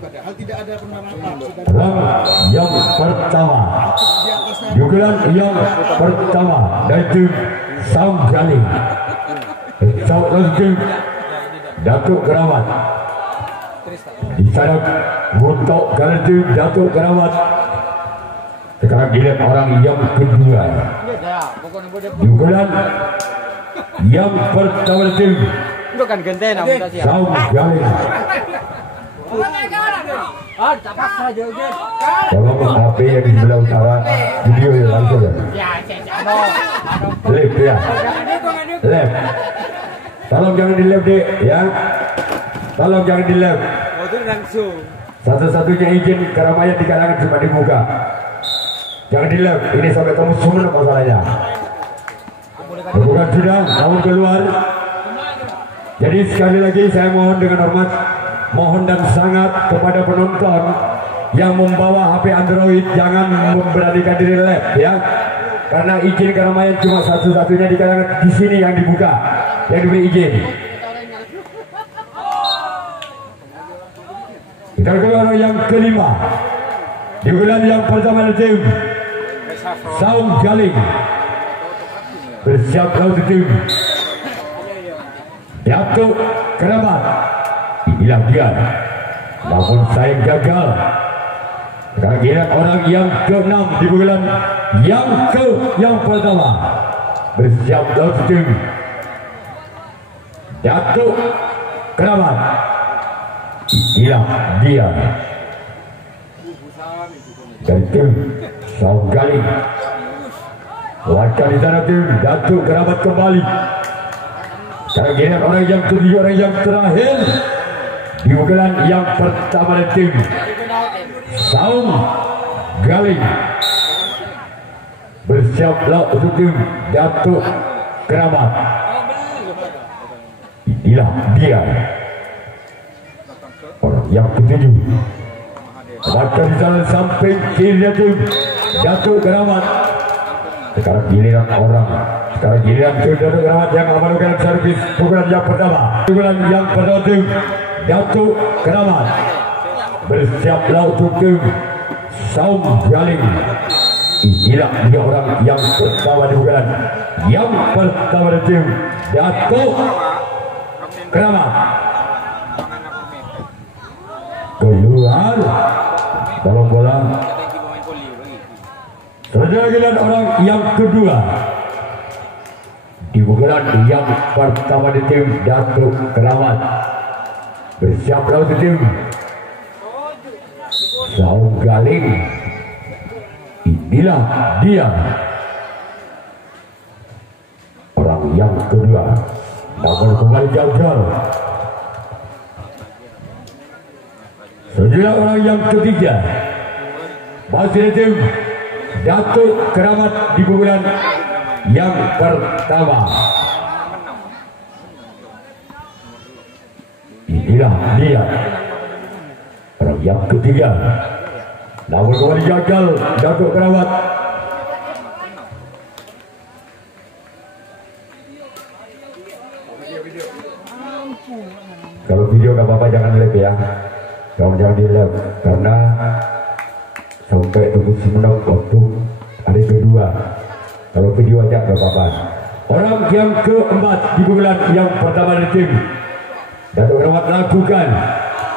padahal tidak ada penerapan. Yang pertama, pukulan yang pertama dari tim Saung Galing. Tim Datuk Keramat. Di sana untuk tim Datuk Keramat. Sekarang dilihat orang yang kedua. Pukulan yang pertama tim bukan gentena Saung Galing. Tolong HP yang di sebelah utara video ya langsung ya. Left ya. Left. Tolong jangan di left deh ya. Tolong jangan di left. Satu-satunya izin keramaian di kalangan cuma dibuka. Jangan di left. Ini sampai kamu semua masalahnya. Bukan sudah, namun keluar. Jadi sekali lagi saya mohon dengan hormat, mohon dan sangat kepada penonton yang membawa HP Android jangan memberanikan diri left ya, karena izin keramaian cuma satu-satunya di kalangan di sini yang dibuka, yang diberi izin. Kita keluar yang kelima di bulan yang pertama tim Saung Galing. Bersiap laut tim Datuk Keramat. Inilah dia, namun saya gagal. Sekarang giliran orang yang ke-6 di bulan yang pertama. Bersiap laut tim Datuk Keramat. Inilah dia dari tim Saung Galing. Warga di sana tim Datuk Keramat kembali. Sekarang giliran orang yang ketujuh, orang yang terakhir di bulan yang pertama dari tim Saung Galing. Bersiaplah untuk tim Datuk Keramat. Inilah dia orang yang ketujuh. Warga di sana samping kiri tim Datuk Keramat. Sekarang giliran orang, sekarang giliran tim Datuk Keramat yang amankan servis pukulan yang pertama. Pukulan yang pertama tim Datuk Keramat. Bersiaplah untuk tim Saung Galing. Inilah dia orang yang pertama di pukulan yang pertama dari tim Datuk Keramat. Keluar tolong bola. Saudara giliran orang yang kedua di pukulan yang pertama di tim Datuk Keramat. Bersiaplah untuk tim Saung Galing. Inilah dia orang yang kedua, namun kembali gagal. Saudara orang yang ketiga masih di tim Datuk Keramat di pukulan yang pertama. Inilah dia orang yang ketiga, namun kembali gagal Datuk Keramat. Kalau video gak apa-apa jangan live ya, jangan di live karena sampai tunggu semenit waktu hari kedua. Kalau video aja gak apa-apa. Orang yang keempat di bulan yang pertama dari tim Datuk Keramat lakukan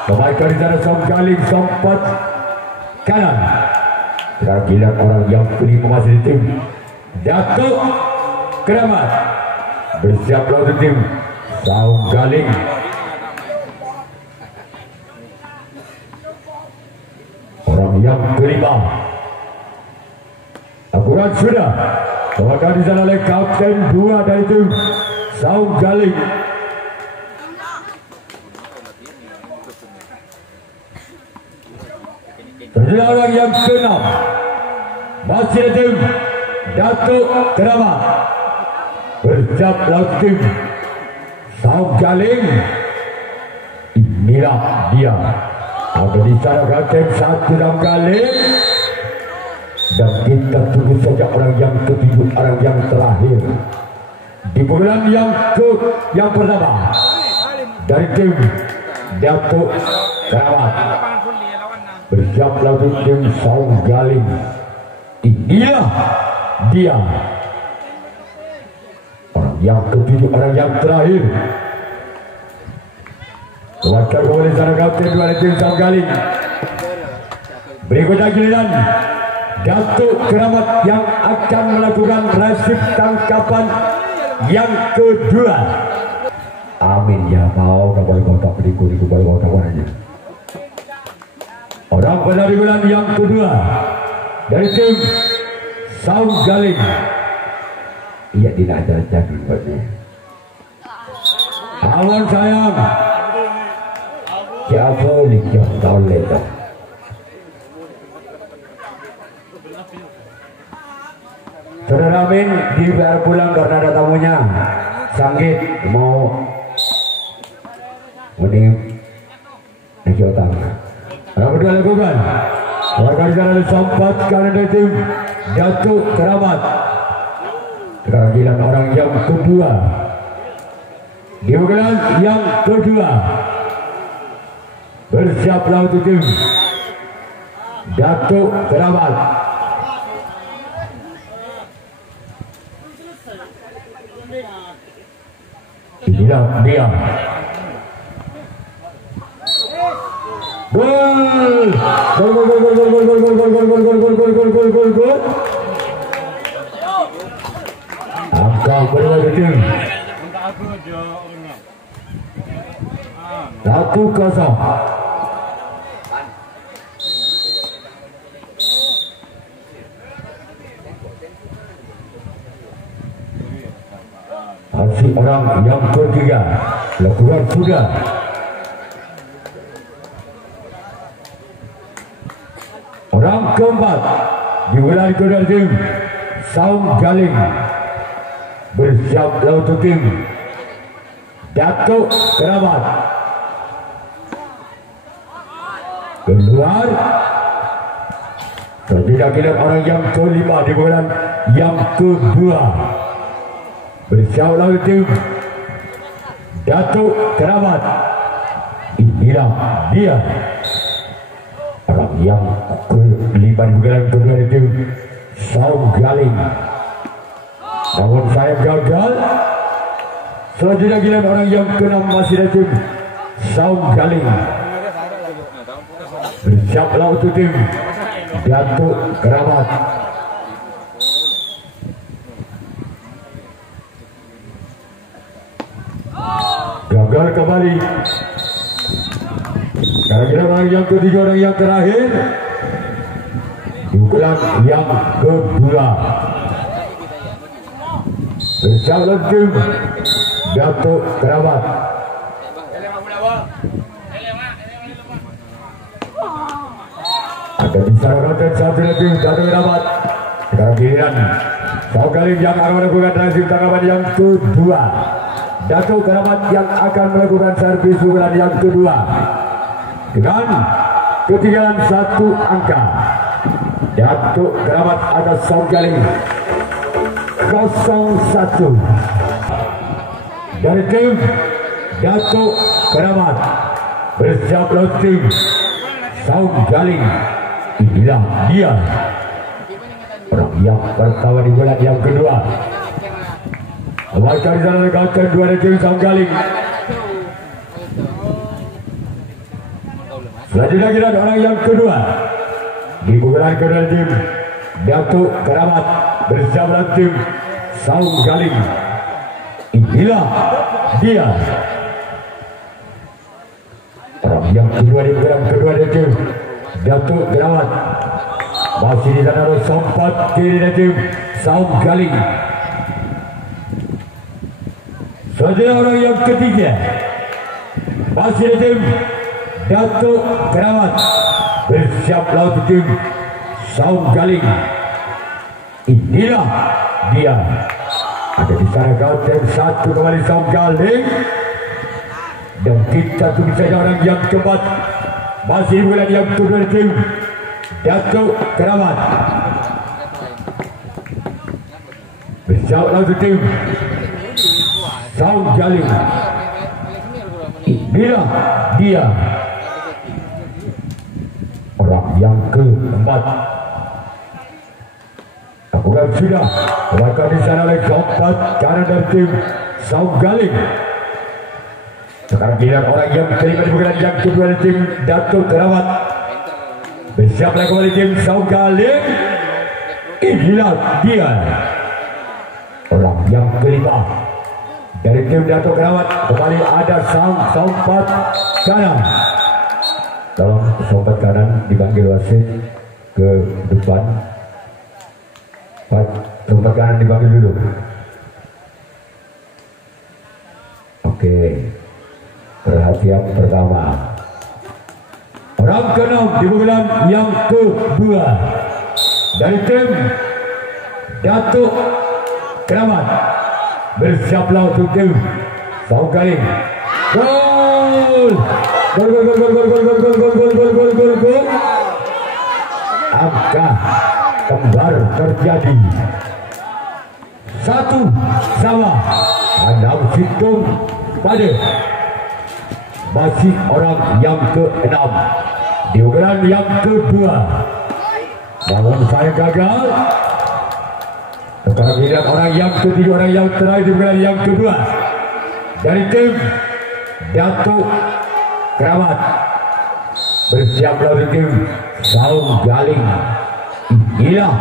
kebaikan di sana. Saung Galing sempat kanan. Sekarang giliran orang yang kelima masih di tim Datuk Keramat. Bersiaplah untuk tim Saung Galing. Orang yang kelima akurat sudah bahkan di sana oleh kapten 2 dari tim Saung Galing. Terjadi orang yang ke-6 masih di tim Datuk Keramat. Bersiaplah tim Saung Galing. Inilah dia. Ada di sana kapten 1 Saung Galing. Dan kita tunggu saja orang yang ketujuh, orang yang terakhir di bulan yang pertama dari tim Datuk Keramat. Bersiaplah untuk tim Saung Galing. Inilah dia orang yang ketujuh, orang yang terakhir. Keluarkan kembali sana kapten dua tim Saung Galing. Berikutnya giliran Datuk Keramat yang akan melakukan resip tangkapan yang kedua. Amin ya, mau kembali kotak berikut kembali kotak warnanya. Orang penari bulan yang kedua dari tim Saung Galing. Iya, tidak ada jadul buatnya. Awan sayang. Siapa yang tahu letak? Saudara Amin dibayar pulang karena ada tamunya. Sanggit mau mending nasi otak. Orang berdua lakukan. Warga di sana disempatkan dari tim Datuk Keramat. Keadilan orang yang kedua. Di bulan yang kedua. Bersiaplah untuk tim Datuk Keramat. Inilah dia. Gol. Gol. Angka berapa tim? 1-0. Hasil orang yang ketiga lakukan sudah. Orang keempat diulang kedua tim Saung Galing. Bersiaplah untuk tim Datuk Keramat. Keluar. Tidak orang yang kelima di bulan yang kedua. Bersiaplah untuk tim Datuk Keramat. Inilah dia orang yang kelima di bulan kedua itu Saung Galing. Namun saya gagal. Selanjutnya giliran orang yang keenam masih dari tim Saung Galing. Bersiaplah untuk tim Datuk Keramat. Gagal kembali. Kira-kira orang yang ketiga, orang yang terakhir. Bulan yang kedua. Bersiaplah tim Datuk Keramat. Ada bisa orang satu lagi Datuk Keramat. Sekarang giliran Saung Galing yang akan melakukan resip tangkapan yang kedua. Datuk Keramat yang akan melakukan servis pukulan yang kedua dengan ketinggalan 1 angka. Datuk Keramat atas Saung Galing 0-1. Dari tim Datuk Keramat. Bersiaplah tim Saung Galing. Inilah dia orang yang pertama di bulan yang kedua. Baca di sana legatan dua dari tim Saung Galing. Selanjutnya kita orang yang kedua di bulan kedua tim Datuk Keramat. Bersama tim Saung Galing. Inilah dia orang yang kedua di bulan kedua dari tim Datuk Keramat. Masih di sana sempat kiri dari tim Saung Galing. Selanjutnya orang yang ketiga masih di tim Datuk Keramat. Bersiaplah untuk tim Saung Galing. Inilah dia. Ada di sana kapten 1 kembali Saung Galing. Dan kita tunggu saja orang yang keempat. Masih bulan yang kedua tim Datuk Keramat. Bersiaplah untuk tim Saung Galing. Inilah dia orang yang keempat. Lakukan sudah melakukan di sana oleh keempat kanan dari tim Saung Galing. Sekarang giliran orang yang kelima dibuka yang kedua dari tim Datuk Keramat. Bersiap lakukan oleh tim Saung Galing. Inilah dia orang yang kelima dari tim Datuk Keramat. Kembali ada Saung Pat kanan. Tolong Saung Pat kanan dipanggil wasit ke depan. Saung Pat kanan dipanggil dulu. Oke. Perhatian pertama. Orang ke-6 di bulan yang kedua dari tim Datuk Keramat. Bersiaplah untuk tim Saung Galing. Gol! Gol! Angka kembar terjadi 1-1. Anam Situng pada masih orang yang ke-6 di ukuran yang kedua. Namun saya gagal. Sekarang lihat orang yang ketiga, orang yang terakhir di ukuran yang kedua dari tim Datuk Keramat. Bersiap lawan tim Saung Galing. Inilah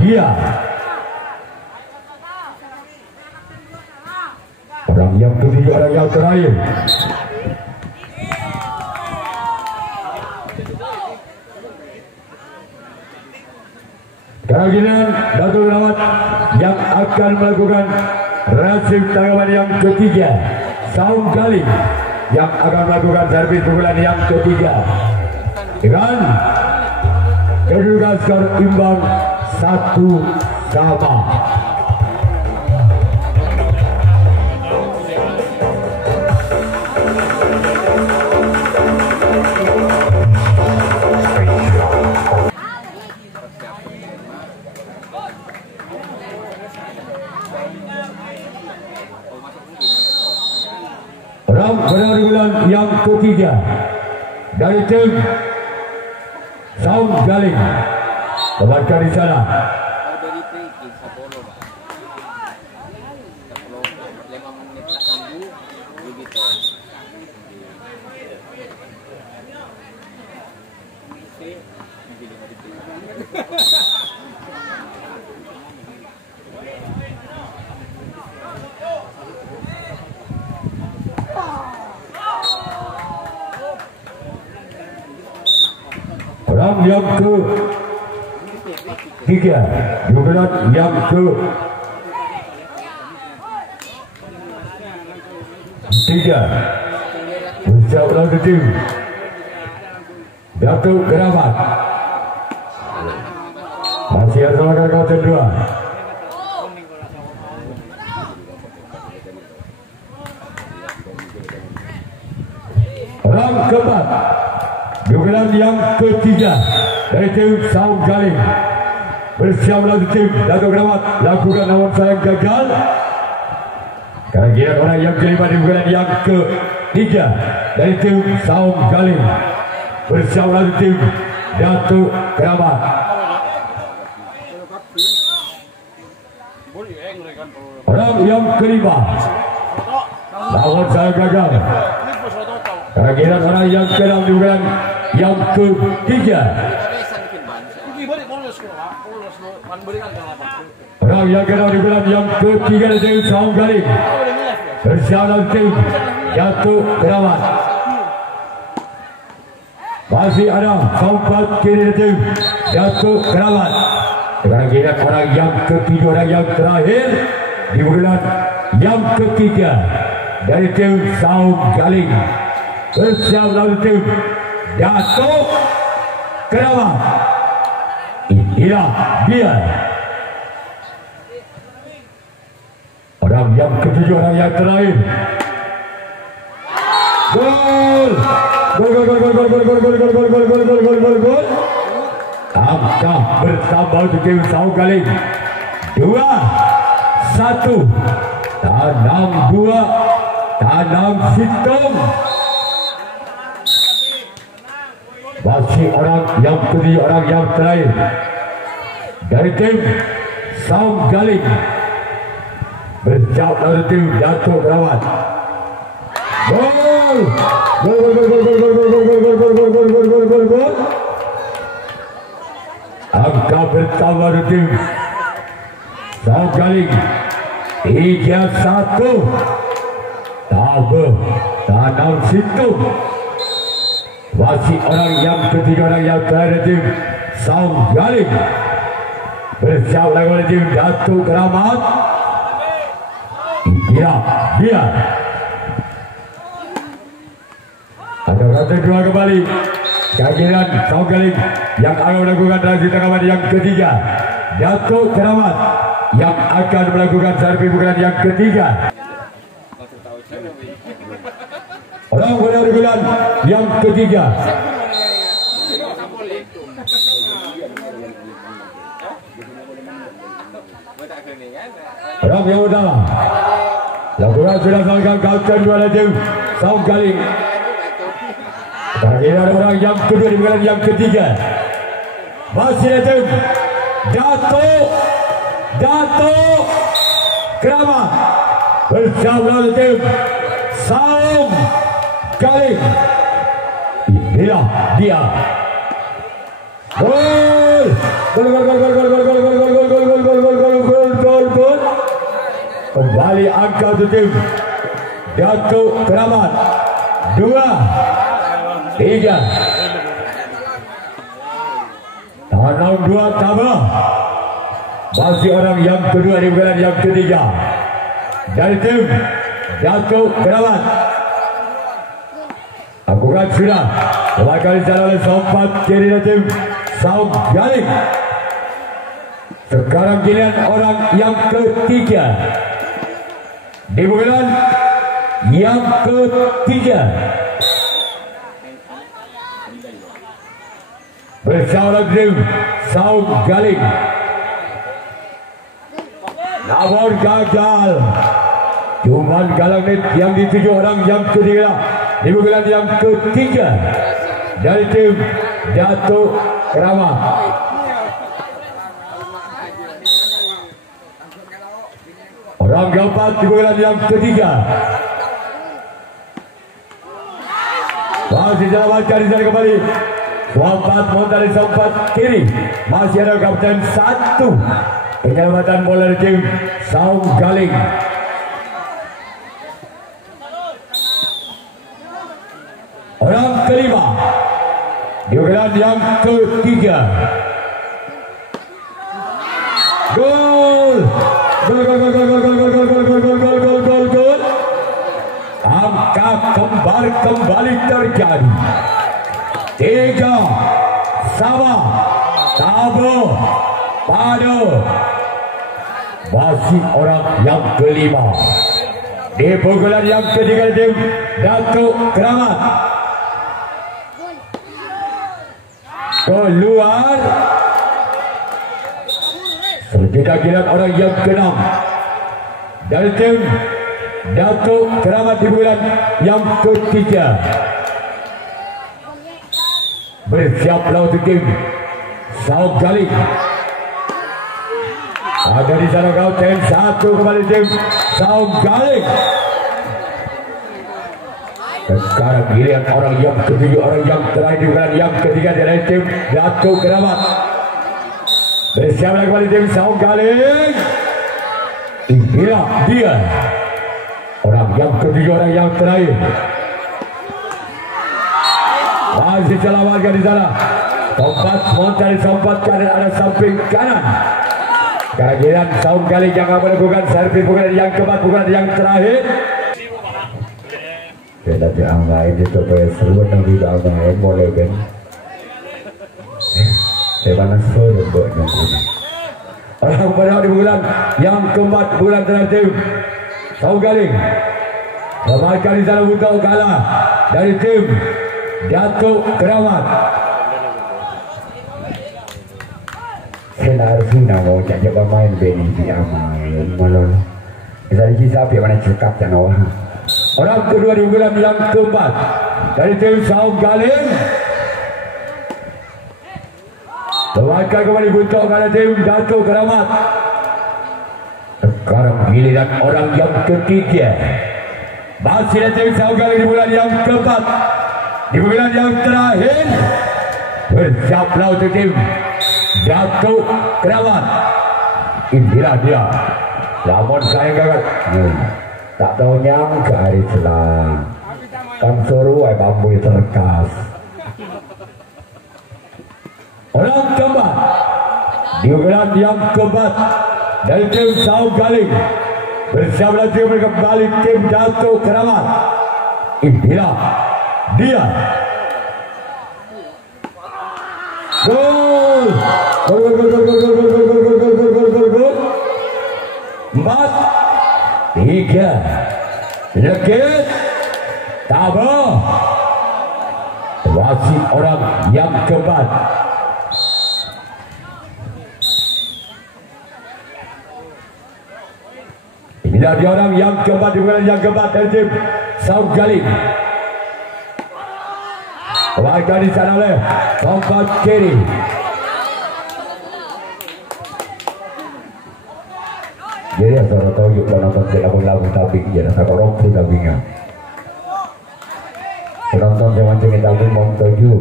dia orang yang ketiga, orang yang terakhir. Sekarang giliran Datuk Keramat yang akan melakukan rasif tanggapan yang ketiga. Saung Galing yang akan melakukan servis pukulan yang ketiga dengan kedudukan skor imbang 1-1. Orang bulan yang ketiga dari tim Saung Galing tempatkan di sana. Orang yang ke-3 bulan yang ke-3 bersama lawan tim Datuk Keramat. Masih ada lawan kawasan 2. Orang keempat bulan yang ketiga dari tim Saung Galing. Bersiap lawan tim Datuk Keramat. Lakukan lawan sayang gagal. Sekarang giliran orang yang kelima di bulan yang ketiga dari tim Saung Galing. Bersiap lawan tim Datuk Keramat. Orang yang kelima lawan sayang gagal. Sekarang giliran orang yang ke-6 di bulan yang ketiga. Orang yang ke-6 di bulan yang ketiga dari Saung Galing. Bersama tim Datuk Keramat. Masih ada Saung Pat kiri tim Datuk Keramat. Sekarang giliran orang yang ketiga, orang yang terakhir di bulan yang ketiga dari tim Saung Galing. Bersama lawan tim Datuk Keramat. Inilah dia orang yang ketujuh, orang yang terakhir. Gol! Gol! Angka bertambah untuk tim Saung Galing 2-1. Tanam 2, Tanam Situng. Masih orang yang ketiga, orang yang terakhir dari tim Saung Galing berjauh dari tim Datuk Keramat. Gol! Gol! Angka pertama dari tim Saung Galing 3-1. Tabah tanam situ. Masih orang yang ketiga, orang yang terakhir tim Saung Galing berjauh lagi oleh tim Datuk Keramat. Dia ada kata dua kembali. Kajian Saung Galing yang akan melakukan transit tangkapan yang ketiga. Datuk Keramat yang akan melakukan servis pukulan yang ketiga. Orang bulan yang ketiga. Orang yang utama. Laporan sudah melakukan counter dua tim Saung Galing. Terakhir ada orang yang kedua di bulan yang ketiga. Masih ada tim Datuk Keramat bersama tim Saung Galing. Inilah dia. Gol! Kembali angka untuk tim Datuk Keramat. 2-3. Tanam 2 tambah. Masih orang yang kedua di bulan yang ketiga dari tim Datuk Keramat. Lakukan sudah kembali jalan oleh sompat kiri dari tim Saung Galing. Sekarang giliran orang yang ketiga di bulan yang ketiga bersama tim Saung Galing. Namun gagal. Cuman Galang yang dituju orang yang ketiga di bulan yang ketiga dari tim Datuk Keramat. Orang keempat di bulan yang ketiga. Masih selamatkan di sana kembali. Sompat dari sompat kiri. Masih ada kapten 1. Penyelamatan bola dari tim Saung Galing. Orang kelima di bulan yang ketiga. Gol! Gol! Angka kembali terjadi. 3-sama. Tabah pada masih orang yang kelima di pukulan yang ketiga tim Datuk Keramat. Keluar. Sekitar giliran orang yang keenam dari tim Datuk Keramat di bulan yang ketiga. Bersiaplah untuk tim Saung Galing. Ada di sana kapten 1 kembali tim Saung Galing. Sekarang giliran orang yang ketiga, orang yang terakhir di bulan yang ketiga dari tim Datuk Keramat. Bersiaplah kembali tim Saung Galing. Inilah dia. Orang yang ketiga, orang yang terakhir. Masih selamatkan di sana. Sompat mencari sompat kanan, ada samping kanan. Sekarang giliran Saung Galing yang akan melakukan servis pukulan yang keempat, pukulan yang terakhir. Kita dianggain itu supaya seru nanti dianggain boleh kan? Mana seru buat nanti. Orang pada di bulan yang keempat, bulan terakhir Saung Galing. Selamatkan di sana untuk kalah dari tim Datuk Keramat. Saya harus mau jajak bermain beni di amain malam. Dari kisah apa mana cekap dan orang. Orang kedua di bulan yang keempat dari tim Saung Galing. Lewakan kembali untuk kanan tim Datuk Keramat. Sekarang giliran orang yang ketiga. Masih ada tim Saunggaling di bulan yang keempat. Di bulan yang terakhir bersiaplah untuk tim Datuk Keramat. Inilah dia. Namun saya gagal. Tak tahu nyangka hari selang. Kan suruh bambu terkas. Orang keempat di bulan yang keempat dari tim Saunggaling bersama tim kembali tim Datuk Keramat. Inilah dia. Gol. Gol. 4 3 legit tabah. Wasit orang yang keempat. Inilah dia orang yang keempat di bulan yang keempat dari tim Saunggaling. Warga di sana oleh Kompas kiri. Jadi saya tahu juga nonton lagu tapi ya rasa korok sudah bingung. Penonton yang macam kita pun mau tuju.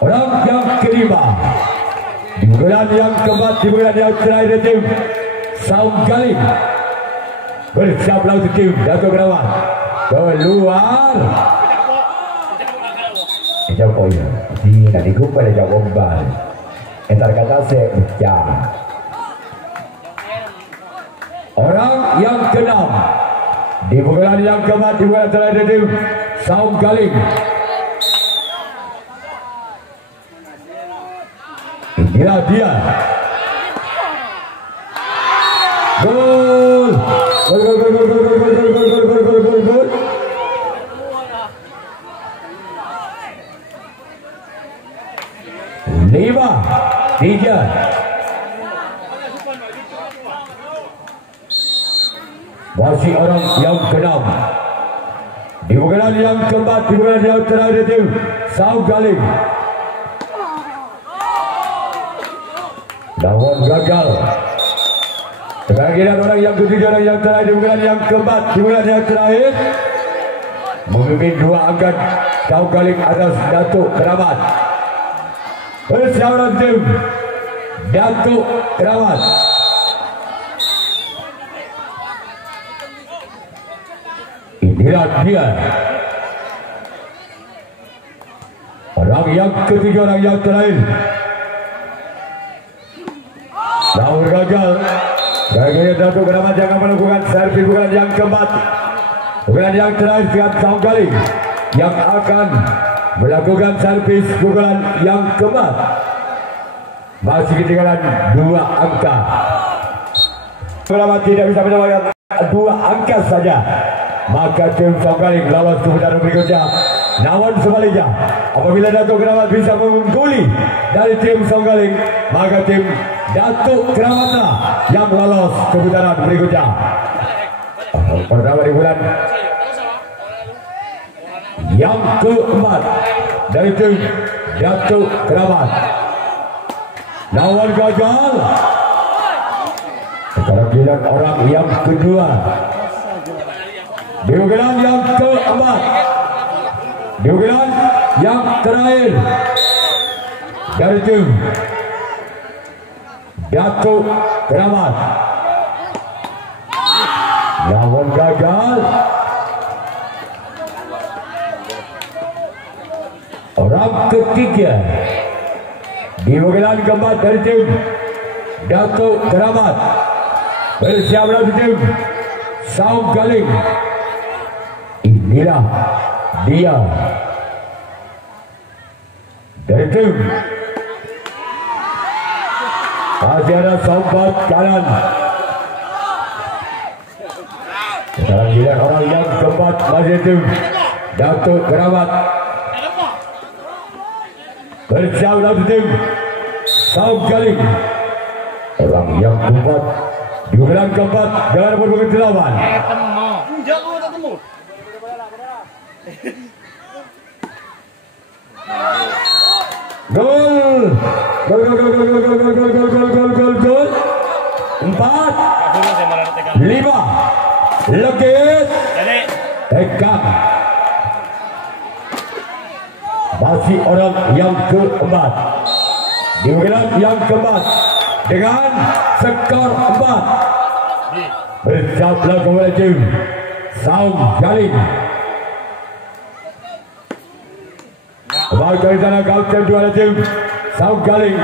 Orang yang kelima di bulan yang keempat di bulan yang terakhir tim Saunggaling bersiaplah untuk tim Datuk Keramat keluar. Jauh poin. Di nanti gumpa ada jauh bombal. Entar kata saya pecah. Orang yang keenam di bulan yang keempat di bulan terakhir tim Saunggaling. Inilah dia. Gol. Gol. 5 3 masih orang yang keenam di bulan yang keempat di bulan yang terakhir tim Saunggaling. Namun gagal. Sekarang giliran orang yang ketiga orang yang terakhir di bulan yang keempat di bulan yang terakhir memimpin 2 angka Saunggaling atas Datuk Keramat. Bersama tim Datuk Keramat. Inilah dia. Orang yang ketiga orang yang terakhir. Namun gagal. Bagi Datuk Keramat jangan melakukan servis bukan yang keempat. Bukan yang terakhir dengan Saunggaling yang akan melakukan servis pukulan yang keempat. Masih ketinggalan 2 angka. Keramat tidak bisa mendapatkan 2 angka saja, maka tim Saunggaling lolos ke putaran berikutnya. Namun sebaliknya, apabila Datuk Keramat bisa mengungguli dari tim Saunggaling, maka tim Datuk Keramatlah yang lolos ke putaran berikutnya. Pertama di bulan yang keempat dari tim Datuk Keramat. Namun gagal. Sekarang giliran orang yang kedua di bulan yang keempat, di bulan yang terakhir dari tim Datuk Keramat. Namun gagal. Orang ketiga di bulan keempat dari tim Datuk Keramat. Bersiaplah tim Saunggaling. Inilah dia dari tim. Masih ada sompat kanan. Sekarang giliran orang yang keempat masih tim Datuk Keramat. Bersiaplah tim Saunggaling. Orang yang keempat di bulan keempat jangan berbuat lawan. Gol. Gol. 4 5 legit tegang. Masih orang yang keempat di wilayah yang keempat dengan skor 4 bersiaplah kembali tim Saung Galing. Kembali ke sana kapten dua tim Saung Galing.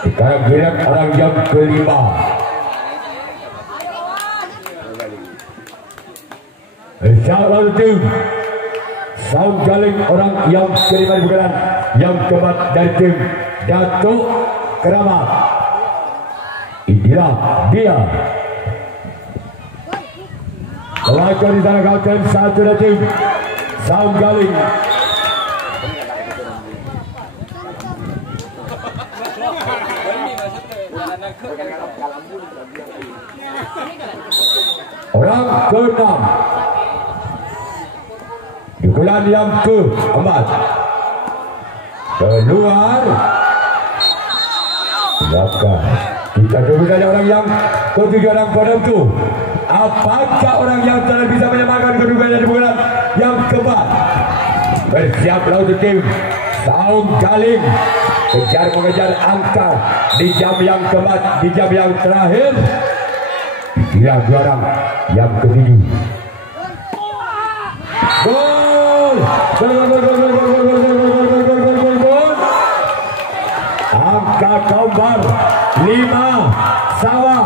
Sekarang giliran orang yang kelima. Bersiaplah tim Saung Galing orang yang kelima di bulan yang keempat dari tim Datuk Keramat. Inilah dia. Pelakon di sana kapten satu dari tim Saung Galing. Orang ke-6 di bulan yang keempat keluar. Maka kita tunggu saja orang yang ketiga orang penentu. Apakah orang yang telah bisa menyamakan kedudukannya di bulan yang keempat? Bersiaplah untuk tim Saung Galing kejar mengejar angka di jam yang keempat, di jam yang terakhir. Dia dua orang yang ketujuh. Gol! Angka kembar 5 sama.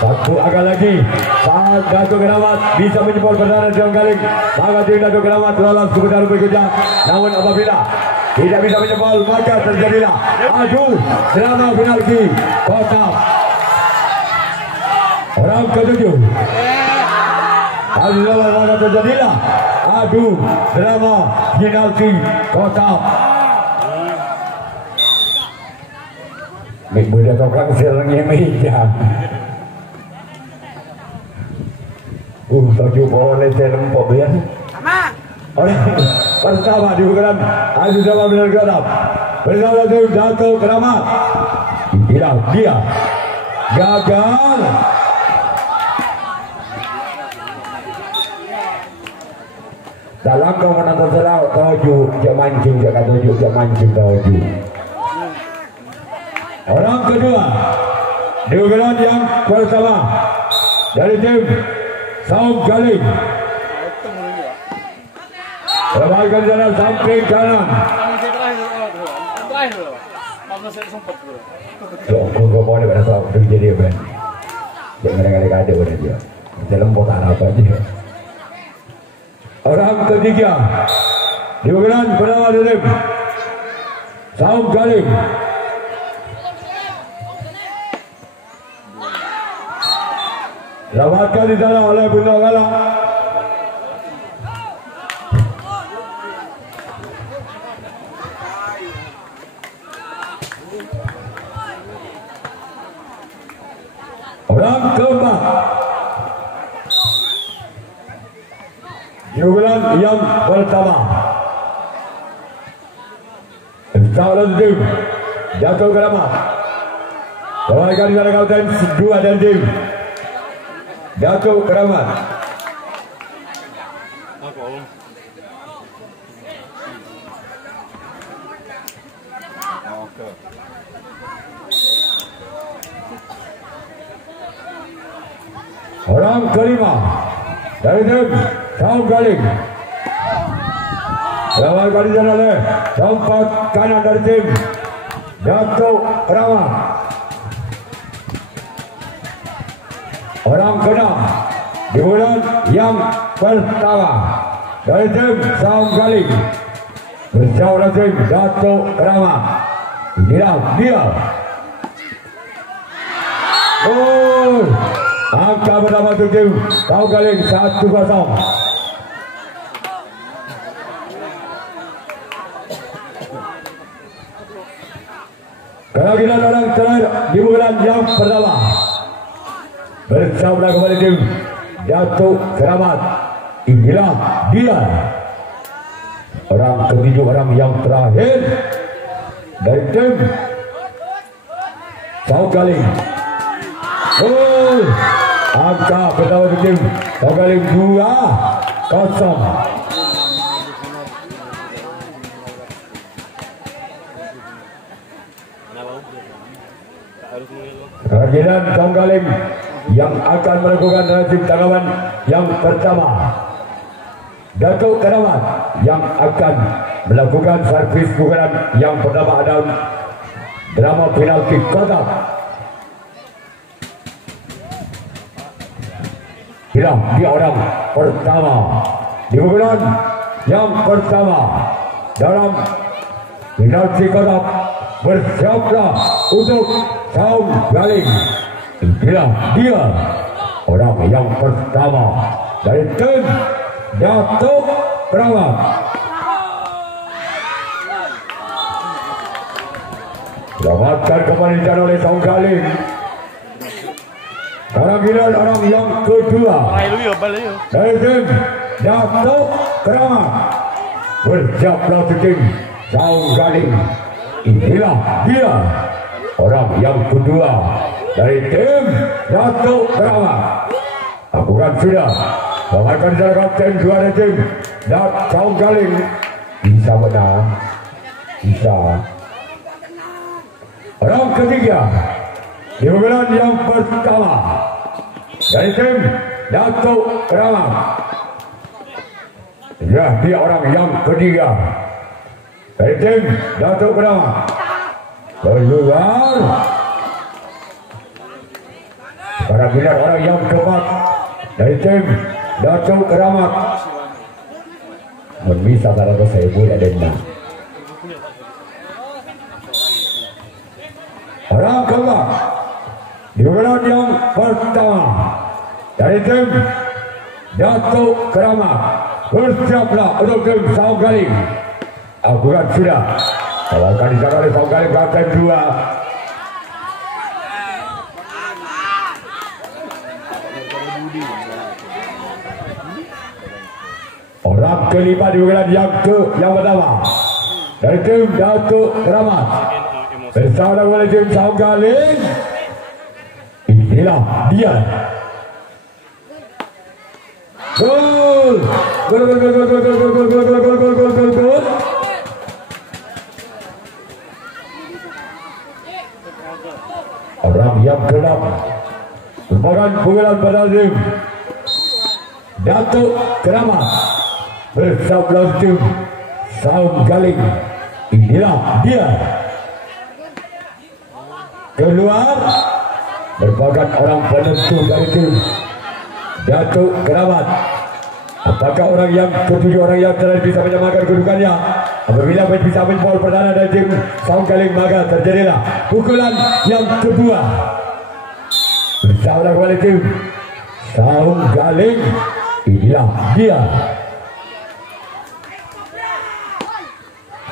Satu agak lagi. Saat Datuk Keramat bisa menjemput pertahanan Saung Galing, maka tim Datuk Keramat lolos ke putaran berikutnya. Namun apabila tidak bisa menjemput, maka terjadilah adu drama penalti kotak. Orang ketujuh. Maka terjadilah adu drama penalti kotak. Mudah tokak selengnya meja. Tajuk boleh saya lempok ya. Orang pertama di bukan adu drama penalti kotak. Bersama tim Datuk Keramat. Inilah dia. Gagal. Dalam kau menonton selau tajuk jak mancing jak tajuk jak mancing tajuk. Orang kedua di bulan yang pertama dari tim Saung Galing. Kembalikan jalan samping kanan. Kau boleh pada saat terjadi apa? Jangan ada pada dia. Dalam botak apa aja. Orang ketiga di bulan pertama dari tim Saung Galing. Dapatkan di sana oleh Bunda Galang. Orang keempat di bulan yang pertama Instalasi tim Datuk Keramat. Kembalikan di sana kapten dua dan tim Datuk Keramat. Orang kelima dari tim Saung Galing. Kembalikan di sana oleh tempat kanan dari tim Datuk Keramat. Orang keenam di bulan yang pertama dari tim Saung Galing. Bersama tim Datuk Keramat. Inilah dia. Gol. Angka pertama untuk tim Saung Galing 1-0. Keragilan orang terakhir di bulan yang pertama. Bersama kembali tim Datuk Keramat. Inilah dia. orang ketujuh, orang yang terakhir dari tim Saugaling. Angka pertama di tim Saugaling 2-0. Kehadiran Saugaling yang akan melakukan nasib tanggapan yang pertama. Datuk Keramat yang akan melakukan servis pukulan yang pertama dalam drama penalti kotak. Hilang di orang pertama di pukulan yang pertama dalam penalti kotak. Bersiaplah untuk Saugaling. Inilah dia orang yang pertama dari tim Datuk Keramat. Selamatkan kembali oleh Saugaling. Sekarang giliran orang yang kedua dari tim Datuk Keramat. Bersiaplah tim Saugaling. Inilah dia orang yang kedua dari tim Datuk Keramat. Lakukan sudah. Bahkan dari kapten juara tim Datuk Saugaling. Bisa menang. Bisa. Orang ketiga di pukulan yang pertama dari tim Datuk Keramat. Ya, dia orang yang ketiga dari tim Datuk Keramat. Keluar. Sekarang giliran orang yang keempat dari tim Datuk Keramat. Bisa kalau saya boleh dengar. Orang keempat di pukulan yang pertama dari tim Datuk Keramat. Bersiaplah untuk tim Saugaling. Lakukan sudah. Kalau akan dijaga oleh Saugaling kapten 2. Orang kelima di pukulan yang pertama dari tim Datuk Keramat. Bersama oleh tim Saugaling. Inilah dia. Gol. Gol. Orang yang ke-6 merupakan pukulan pada tim Datuk Keramat bersama tim Saugaling. Inilah dia. Keluar merupakan orang penentu dari tim Datuk Keramat. Apakah orang yang ketujuh, orang yang terakhir bisa menyamakan kedudukannya? Apabila bisa menbol perdana dari tim Saugaling, maka terjadilah pukulan yang kedua. Bersama oleh tim Saugaling. Inilah dia.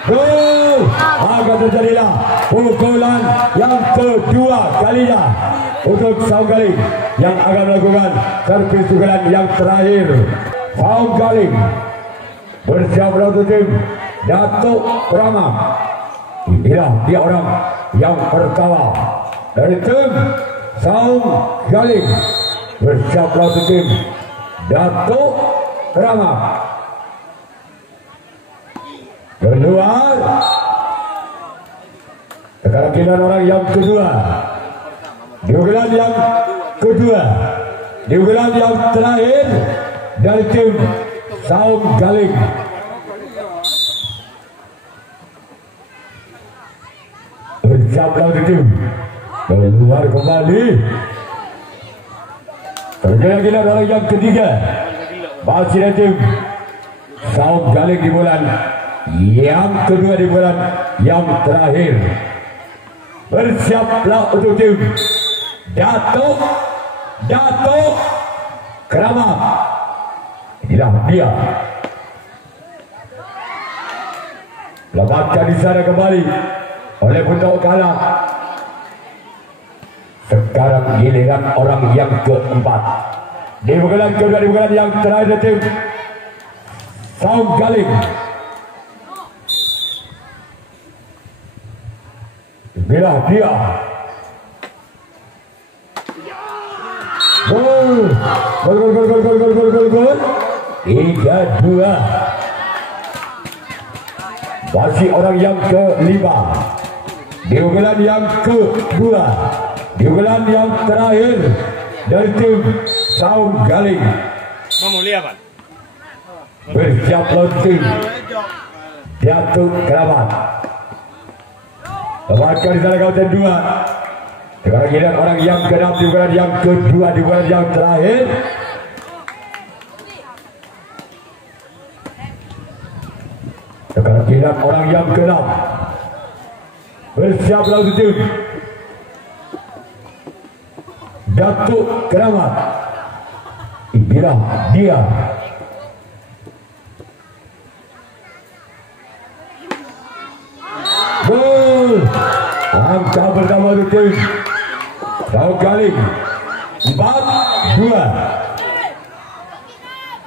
Gol. Maka terjadilah pukulan yang kedua kalinya untuk Saugaling yang akan melakukan servis pukulan yang terakhir. Saugaling bersiap untuk tim Datuk Keramat. Inilah dia orang yang pertama dari tim Saugaling. Bersiap untuk tim Datuk Keramat. Keluar. Sekarang giliran orang yang kedua. Di pukulan yang kedua, di pukulan yang terakhir dari tim Saugaling. Bersiaplah untuk tim. Keluar kembali. Sekarang giliran orang yang ketiga. Masih dari tim Saugaling di bulan yang kedua, di bulan yang terakhir. Bersiaplah untuk tim Datuk Keramat. Inilah dia. Lepaskan di sana kembali oleh Bundok kalah. Sekarang giliran orang yang keempat. Di pukulan kedua, di pukulan yang terakhir tim Saugaling. Inilah dia. Gol. Gol. 3-2. Masih orang yang kelima. Di unggulan yang kedua, di unggulan yang terakhir dari tim Saung Galing. Bersiap launching. Jatuh Keramat. Lebatkan di sana kawasan 2. Sekarang giliran orang yang ke-6 di unggulan yang kedua, di unggulan yang terakhir. Sekarang giliran orang yang ke-6. Bersiap launching. Jatuh Keramat. Inilah dia. Gol. Angka pertama untuk tim Saung Galing 4-2.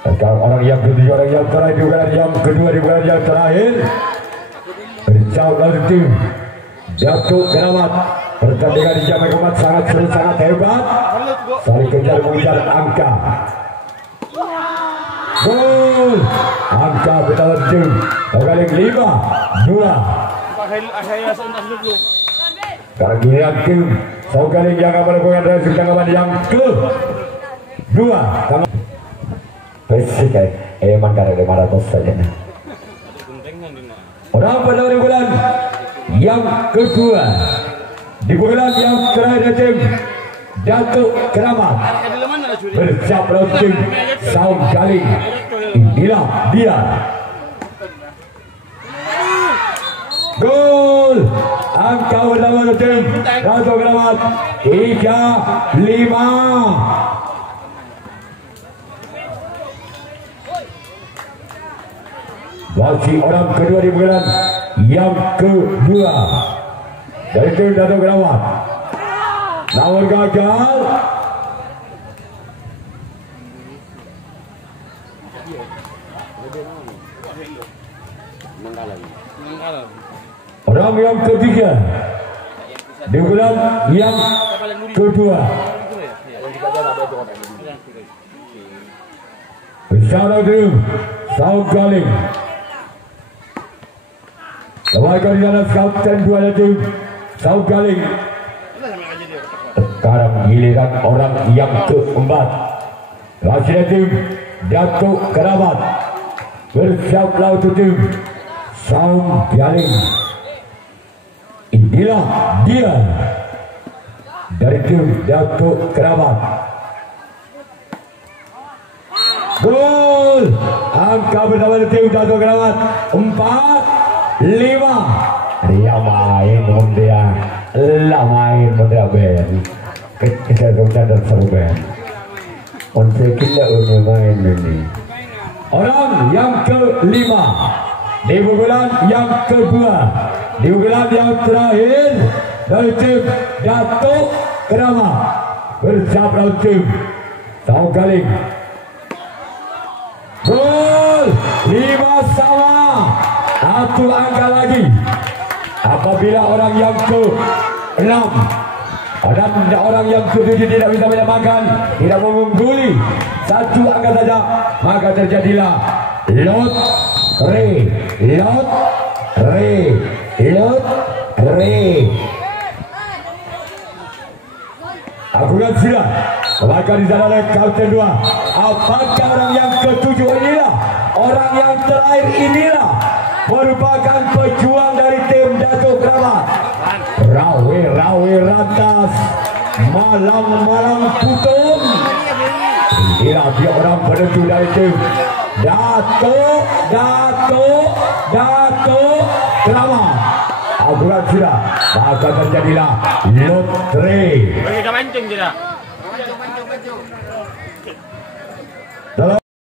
Sekarang orang yang ketujuh, orang yang terakhir, di unggulan yang kedua, di unggulan yang terakhir. Berjauh untuk tim Jatuh Keramat. Pertandingan di jam keempat sangat seru, sangat hebat. Saling kejar mengejar angka. Gol. Angka pertama tim Saung Galing 5-2. Sekarang giliran tim Saung Galing yang akan melakukan reaksi tanggapan yang kedua. Bersih kayak emang karena ada maraton saja. Orang pada di bulan yang kedua, di bulan yang terakhir tim Jatuh Keramat. Bersiap launching Saung Galing. Inilah dia. Gol. Angka pertama tim Jatuh Keramat 3-5. Masih orang kedua di bulan yang kedua dari tim Jatuh Keramat. Namun gagal. Orang yang ketiga di bulan yang kedua. Bersama tim Saung Galing. Lewakan di atas kapten 2 tim Saung Galing. Sekarang giliran orang yang keempat. Masih tim Jatuh Keramat. Bersiap laut tim Saung Galing. Inilah dia dari tim Jatuh Keramat. Gol. Angka pertama tim Jatuh Keramat 4-5. Dia main dia lah main dia ben. Kita dan seru ben. Konsep kita main ini. Orang yang kelima di bulan yang kedua, di bulan yang terakhir dari tim Jatuh Keramat. Bersiap launching Saung Galing. Gol. 5-5. Satu angka lagi. Apabila orang yang ke-6 dan orang yang ke-7 tidak bisa menyamakan, tidak mengungguli satu angka saja, maka terjadilah lotre. Aku kan sudah maka di sana oleh kapten 2. Apakah orang yang ke-7 inilah, orang yang terakhir inilah merupakan pejuang dari tim Jatuh Keramat? Rawe rantas, malam putung. Inilah dia orang penentu dari tim Jatuh Keramat. Akurat sudah, maka terjadilah lotre. Bagi mancing tidak.